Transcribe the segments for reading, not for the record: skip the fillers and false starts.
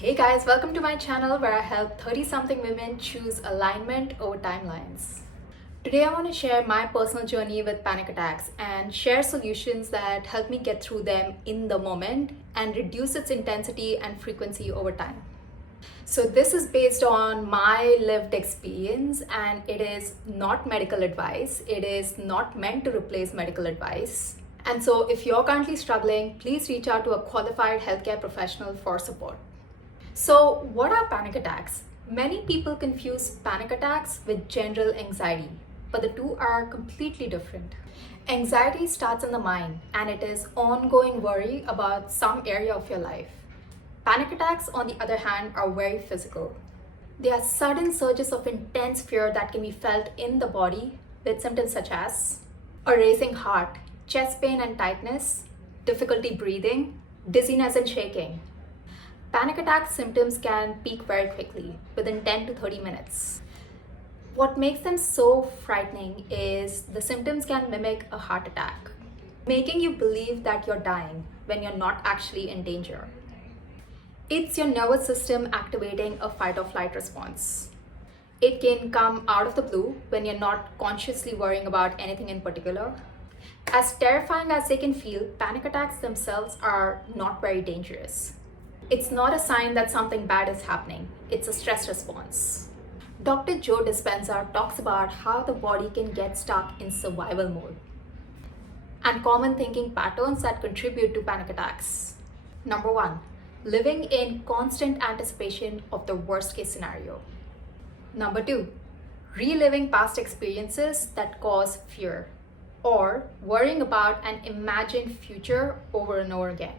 Hey guys, welcome to my channel where I help 30-something women choose alignment over timelines. Today I want to share my personal journey with panic attacks and share solutions that help me get through them in the moment and reduce its intensity and frequency over time. So this is based on my lived experience and it is not medical advice. It is not meant to replace medical advice. And so if you're currently struggling, please reach out to a qualified healthcare professional for support. So what are panic attacks? Many people confuse panic attacks with general anxiety, but the two are completely different. Anxiety starts in the mind and it is ongoing worry about some area of your life. Panic attacks, on the other hand, are very physical. They are sudden surges of intense fear that can be felt in the body with symptoms such as a racing heart, chest pain and tightness, difficulty breathing, dizziness and shaking. Panic attack symptoms can peak very quickly, within 10 to 30 minutes. What makes them so frightening is the symptoms can mimic a heart attack, making you believe that you're dying when you're not actually in danger. It's your nervous system activating a fight or flight response. It can come out of the blue when you're not consciously worrying about anything in particular. As terrifying as they can feel, panic attacks themselves are not very dangerous. It's not a sign that something bad is happening. It's a stress response. Dr. Joe Dispenza talks about how the body can get stuck in survival mode and common thinking patterns that contribute to panic attacks. Number one, living in constant anticipation of the worst case scenario. Number two, reliving past experiences that cause fear or worrying about an imagined future over and over again.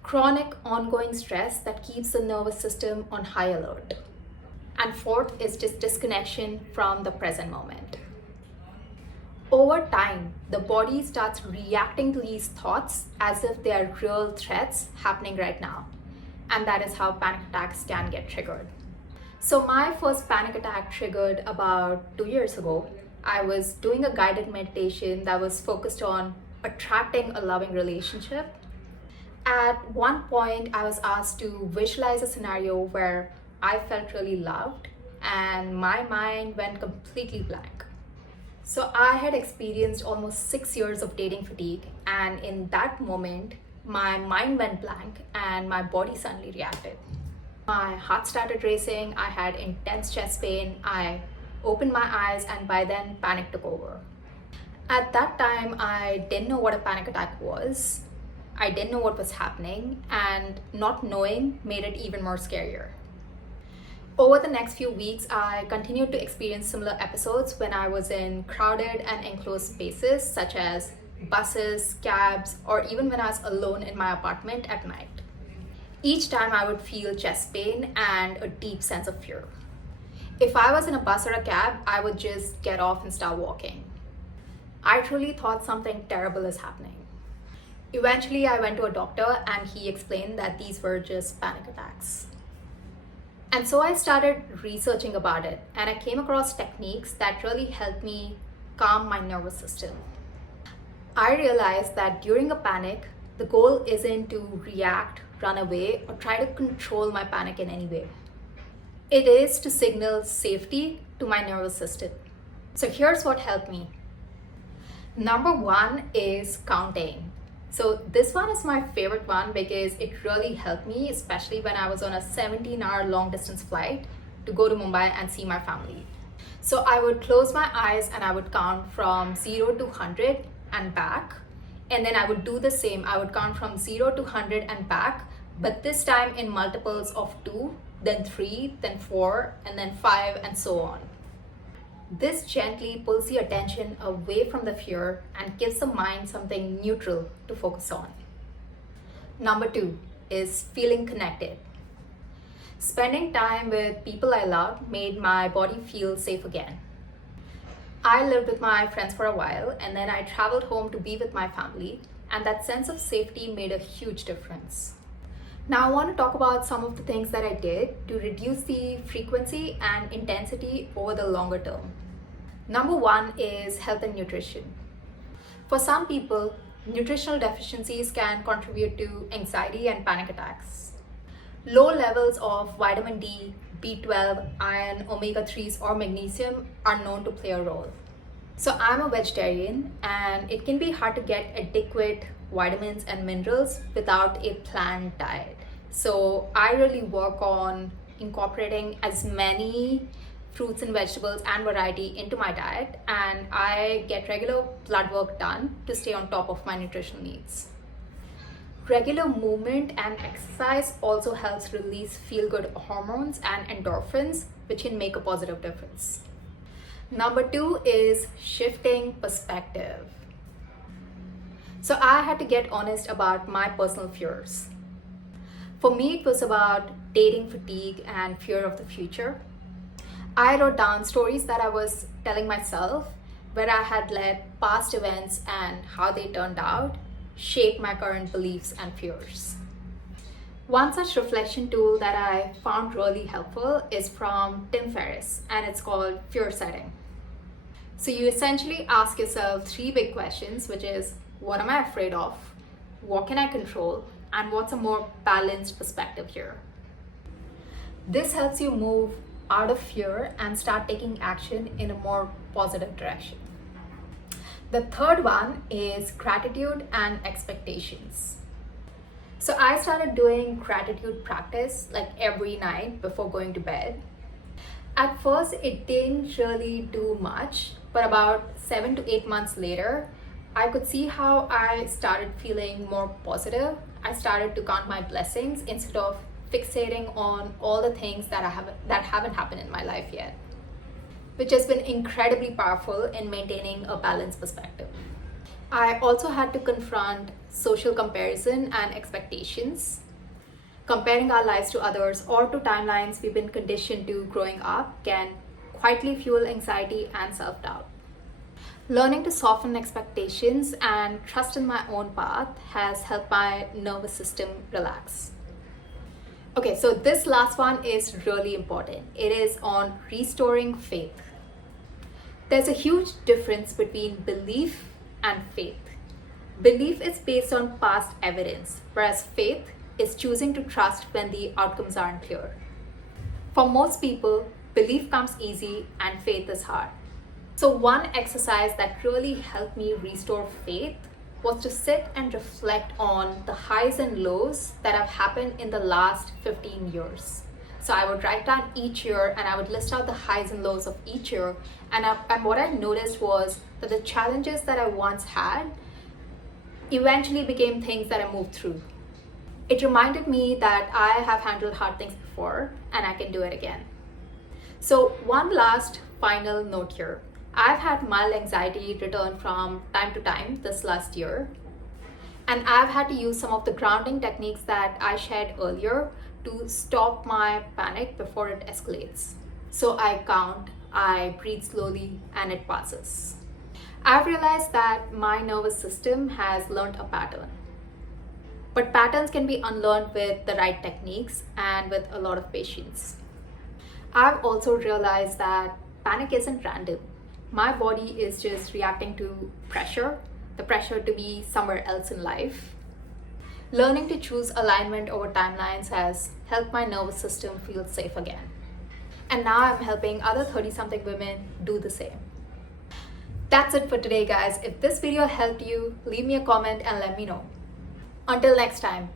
Chronic ongoing stress that keeps the nervous system on high alert. And fourth is just disconnection from the present moment. Over time, the body starts reacting to these thoughts as if they are real threats happening right now. And that is how panic attacks can get triggered. So my first panic attack triggered about 2 years ago. I was doing a guided meditation that was focused on attracting a loving relationship. At one point, I was asked to visualize a scenario where I felt really loved and my mind went completely blank. So I had experienced almost 6 years of dating fatigue, and in that moment, my mind went blank and my body suddenly reacted. My heart started racing, I had intense chest pain, I opened my eyes, and by then panic took over. At that time, I didn't know what a panic attack was. I didn't know what was happening, and not knowing made it even more scarier. Over the next few weeks, I continued to experience similar episodes when I was in crowded and enclosed spaces such as buses, cabs, or even when I was alone in my apartment at night. Each time I would feel chest pain and a deep sense of fear. If I was in a bus or a cab, I would just get off and start walking. I truly thought something terrible is happening. Eventually, I went to a doctor and he explained that these were just panic attacks. And so I started researching about it and I came across techniques that really helped me calm my nervous system. I realized that during a panic, the goal isn't to react, run away, or try to control my panic in any way. It is to signal safety to my nervous system. So here's what helped me. Number one is counting. So this one is my favorite one because it really helped me, especially when I was on a 17-hour long distance flight to go to Mumbai and see my family. So I would close my eyes and I would count from 0 to 100 and back. And then I would do the same. I would count from 0 to 100 and back, but this time in multiples of 2, then 3, then 4, and then 5, and so on. This gently pulls the attention away from the fear and gives the mind something neutral to focus on. Number two is feeling connected. Spending time with people I loved made my body feel safe again. I lived with my friends for a while and then I traveled home to be with my family, and that sense of safety made a huge difference. Now I want to talk about some of the things that I did to reduce the frequency and intensity over the longer term. Number one is health and nutrition. For some people, nutritional deficiencies can contribute to anxiety and panic attacks. Low levels of vitamin D, B12, iron, omega 3s, or magnesium are known to play a role. So I'm a vegetarian, and it can be hard to get adequate vitamins and minerals without a planned diet. So I really work on incorporating as many fruits and vegetables and variety into my diet, and I get regular blood work done to stay on top of my nutritional needs. Regular movement and exercise also helps release feel-good hormones and endorphins, which can make a positive difference. Number 2 is shifting perspective. So I had to get honest about my personal fears. For me, it was about dating fatigue and fear of the future. I wrote down stories that I was telling myself, where I had let past events and how they turned out shape my current beliefs and fears. One such reflection tool that I found really helpful is from Ferris, and it's called fear setting. So you essentially ask yourself 3 big questions, which is, what am I afraid of? What can I control? And what's a more balanced perspective here? This helps you move out of fear and start taking action in a more positive direction. The third one is gratitude and expectations. So I started doing gratitude practice like every night before going to bed. At first, it didn't really do much, but about 7 to 8 months later, I could see how I started feeling more positive. I started to count my blessings instead of fixating on all the things that haven't happened in my life yet, which has been incredibly powerful in maintaining a balanced perspective. I also had to confront social comparison and expectations. Comparing our lives to others or to timelines we've been conditioned to growing up can quietly fuel anxiety and self-doubt. Learning to soften expectations and trust in my own path has helped my nervous system relax. Okay, so this last one is really important. It is on restoring faith. There's a huge difference between belief and faith. Belief is based on past evidence, whereas faith is choosing to trust when the outcomes aren't clear. For most people, belief comes easy and faith is hard. So one exercise that really helped me restore faith was to sit and reflect on the highs and lows that have happened in the last 15 years. So I would write down each year and I would list out the highs and lows of each year. And what I noticed was that the challenges that I once had eventually became things that I moved through. It reminded me that I have handled hard things before and I can do it again. So one last final note here. I've had mild anxiety return from time to time this last year, and I've had to use some of the grounding techniques that I shared earlier to stop my panic before it escalates. So I count, I breathe slowly, and it passes. I've realized that my nervous system has learned a pattern. But patterns can be unlearned with the right techniques and with a lot of patience. I've also realized that panic isn't random. My body is just reacting to pressure, the pressure to be somewhere else in life. Learning to choose alignment over timelines has helped my nervous system feel safe again. And now I'm helping other 30-something women do the same. That's it for today, guys. If this video helped you, leave me a comment and let me know. Until next time,